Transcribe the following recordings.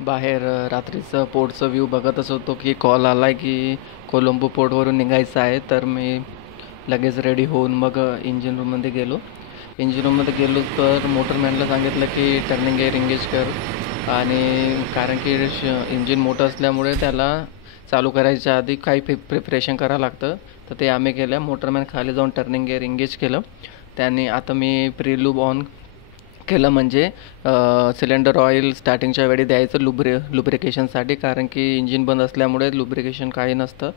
बाहेर रात्रीचं पोर्टचं व्ह्यू बघतच होतो की कॉल आला आहे की कोलंबो पोर्टवरून निघायचं आहे. तर मी लगेच रेडी होऊन मग इंजिन रूममध्ये गेलो. इंजिन रूममध्ये गेलो तर मोटरमॅनला सांगितलं की टर्निंग गेअर एंगेज कर. आणि कारण की इंजिन मोठं असल्यामुळे त्याला चालू करायच्या आधी काही प्रिपरेशन करावं लागतं. तर ते आम्ही केलं. मोटरमॅन खाली जाऊन टर्निंग गेअर एंगेज केलं त्याने. आता मी प्रीलूब ऑन केलं म्हणजे सिलेंडर ऑइल स्टार्टिंगच्या वेळी द्यायचं लुब्रिकेशनसाठी, कारण की इंजिन बंद असल्यामुळे लुब्रिकेशन काही नसतं.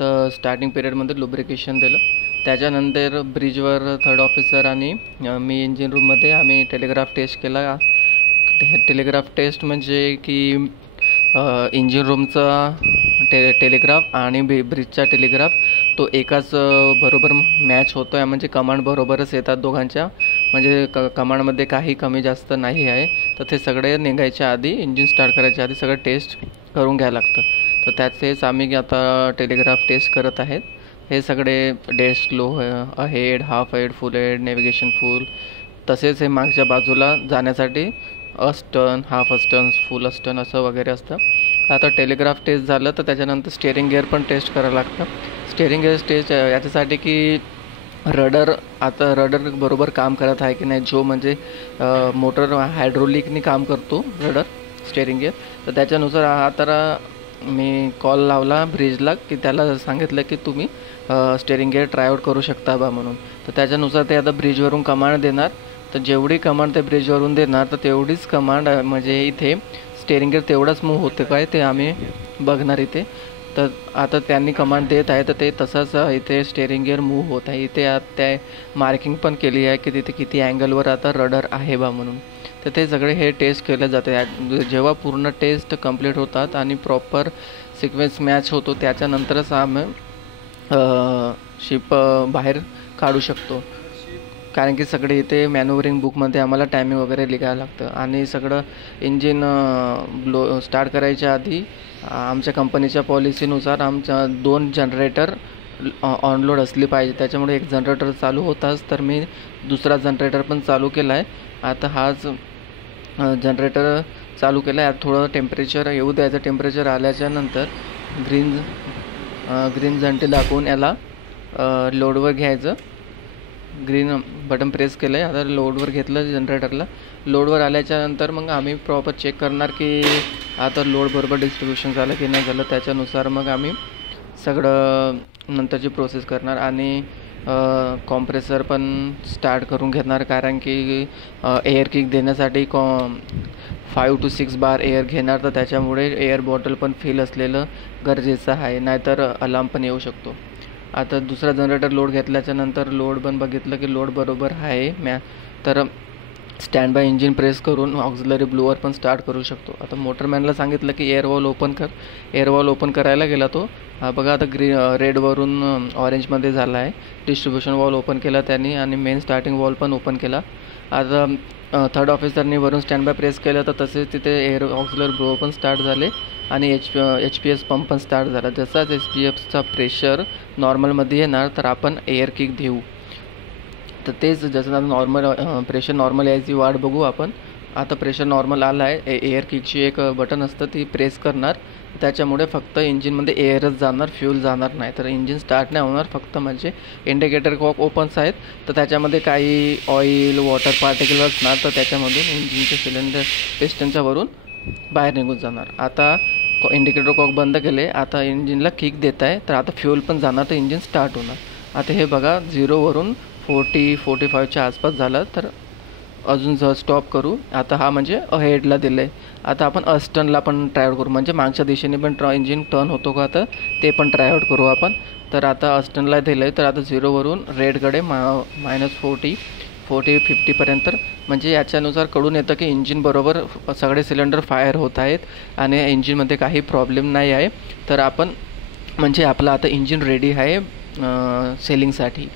तर स्टार्टिंग पिरियडमध्ये लुब्रिकेशन दिलं. त्याच्यानंतर ब्रिजवर थर्ड ऑफिसर आणि मी इंजिन रूममध्ये आम्ही टेलिग्राफ टेस्ट केला. टेलिग्राफ टेस्ट म्हणजे की इंजिन रूमचा टेलिग्राफ आणि ब्रिजचा टेलिग्राफ तो एकाच बरोबर मॅच होतो आहे, म्हणजे कमांड बरोबरच येतात दोघांच्या, म्हणजे कमांडमध्ये काही कमी जास्त नाही आहे. तर ते सगळे निघायच्या आधी, इंजिन स्टार्ट करायच्या आधी सगळं टेस्ट करून घ्यायला लागतं. तर त्याचेच आम्ही आता टेलिग्राफ टेस्ट करत आहेत. हे सगळे डेस्ट slow ahead, half ahead, full ahead, navigation full, तसेच हे मागच्या बाजूला जाण्यासाठी अस्टर्न, हाफ अस्टर्न, फुल अस्टर्न असं वगैरे असतं. आता टेलिग्राफ टेस्ट झालं तर त्याच्यानंतर स्टेअरिंग गिअर पण टेस्ट करावं लागतं. स्टेअरिंग गिअर टेस्ट याच्यासाठी की रडर बरोबर काम करत आहे की नाही, जो म्हणजे मोटर हायड्रोलिकनी काम करतो रडर स्टेअरिंग गिअर. तर त्याच्यानुसार आता मी कॉल लावला ब्रिजला की त्याला सांगितलं की तुम्ही स्टेअरिंग गिअर ट्रायआउट करू शकता बा म्हणून. तर त्याच्यानुसार ते आता ब्रिजवरून कमांड देणार. तर जेवढी कमांड ते ब्रिजवरून देणार तर तेवढीच कमांड म्हणजे इथे स्टेअरिंग गिअर तेवढाच मूव्ह होते काय ते आम्ही बघणार इथे. तर आता त्यांनी कमांड देत आहे तर ते तसंच इथे स्टेअरिंग गिअर मूव्ह होत आहे. इथे त्या मार्किंग पण केली आहे की तिथे किती अँगलवर आता रडर आहे बा म्हणून. तर ते सगळे हे टेस्ट केलं जाते. जेव्हा पूर्ण टेस्ट कंप्लीट होतात आणि प्रॉपर सिक्वेन्स मॅच होतो त्याच्यानंतरच आम्ही शिप बाहेर काढू शकतो. कारण की सगळे इथे मॅन्युवरिंग बुकमध्ये आम्हाला टायमिंग वगैरे लिहायला लागतं. आणि सगळं इंजिन स्टार्ट करायच्या आधी आमच्या कंपनीच्या पॉलिसीनुसार आमच्या 2 जनरेटर ऑनलोड असली पाहिजे. त्याच्यामुळे एक जनरेटर चालू होताच तर मी दुसरा जनरेटर पण चालू केला आहे. आता हाच जनरेटर चालू केला आहे. आता थोडं टेम्परेचर येऊ द्यायचं. टेम्परेचर आल्याच्या नंतर ग्रीन झंटी दाखवून याला लोडवर घ्यायचं. ग्रीन बटन प्रेस केलं आहे. आता लोडवर घेतलं जनरेटरला. लोडवर आल्याच्यानंतर मग आम्ही प्रॉपर चेक करणार की आता लोड बरोबर डिस्ट्रीब्युशन झालं की नाही झालं. त्याच्यानुसार मग आम्ही सगळं नंतरची प्रोसेस करणार. आणि कॉम्प्रेसर पण स्टार्ट करून घेणार, कारण की एअर किक देण्यासाठी 5 to 6 बार एअर घेणार. तर त्याच्यामुळे एअर बॉटल पण फिल असलेलं गरजेचं आहे, नाहीतर अलार्म पण येऊ शकतो. आता दुसरा जनरेटर लोड घेतल्याच्या नंतर लोड पण बघितलं की लोड बरोबर आहे तर स्टँड बाय इंजिन प्रेस करून ऑक्झिलरी ब्लोअर पण स्टार्ट करू शकतो. आता मोटरमॅनला सांगितलं की एअर वॉल ओपन कर. एअर वॉल ओपन करायला गेला तो. बघा आता रेडवरून ऑरेंजमध्ये झाला आहे. डिस्ट्रीब्युशन वॉल ओपन केला त्यांनी आणि मेन स्टार्टिंग वॉल पण ओपन केला. आता थर्ड ऑफिसरनी वरून स्टँड बाय प्रेस केलं तर तसेच तिथे एअर ऑक्झिलरी ब्लोअर पण स्टार्ट झाले आणि एच पी एस पंप पण स्टार्ट झाला. जसाच एच पी एफचा प्रेशर नॉर्मलमध्ये येणार तर आपण एअर किक देऊ. तर तेच जसं नॉर्मल प्रेशर नॉर्मल यायची वाट बघू आपण. आता प्रेशर नॉर्मल आला आहे. एअर किकची एक बटन असतं ती प्रेस करणार. त्याच्यामुळे फक्त इंजिनमध्ये एअरच जाणार, फ्यूल जाणार नाही. तर इंजिन स्टार्ट नाही होणार. फक्त म्हणजे इंडिकेटर कॉक ओपन्स आहेत तर त्याच्यामध्ये काही ऑइल वॉटर पार्टिकल असणार तर त्याच्यामधून इंजिनचे सिलेंडर पिस्टनच्या वरून बाहेर निघून जाणार. आता इंडिकेटर कॉक बंद केले. आता इंजिनला किक देत आहे तर आता फ्यूल पण जाणार तर इंजिन स्टार्ट होणार. आता हे बघा 0वरून 40-45च्या आसपास झालं तर अजून स्टॉप करू. आता हा म्हणजे अहेडला दिलं आहे. आता आपण अस्टर्नला पण ट्रायआउट करू, म्हणजे मागच्या दिशेने पण इंजिन टर्न होतो का तर ते पण ट्रायआउट करू आपण. तर आता अस्टर्नला दिलं आहे तर आता 0वरून रेडकडे -40-50पर्यंत, म्हणजे याच्यानुसार कळून येतं की इंजिन बरोबर सगळे सिलेंडर फायर होत आहेत आणि इंजिनमध्ये काही प्रॉब्लेम नाही आहे. तर आपण म्हणजे आपलं आता इंजिन रेडी आहे सेलिंगसाठी.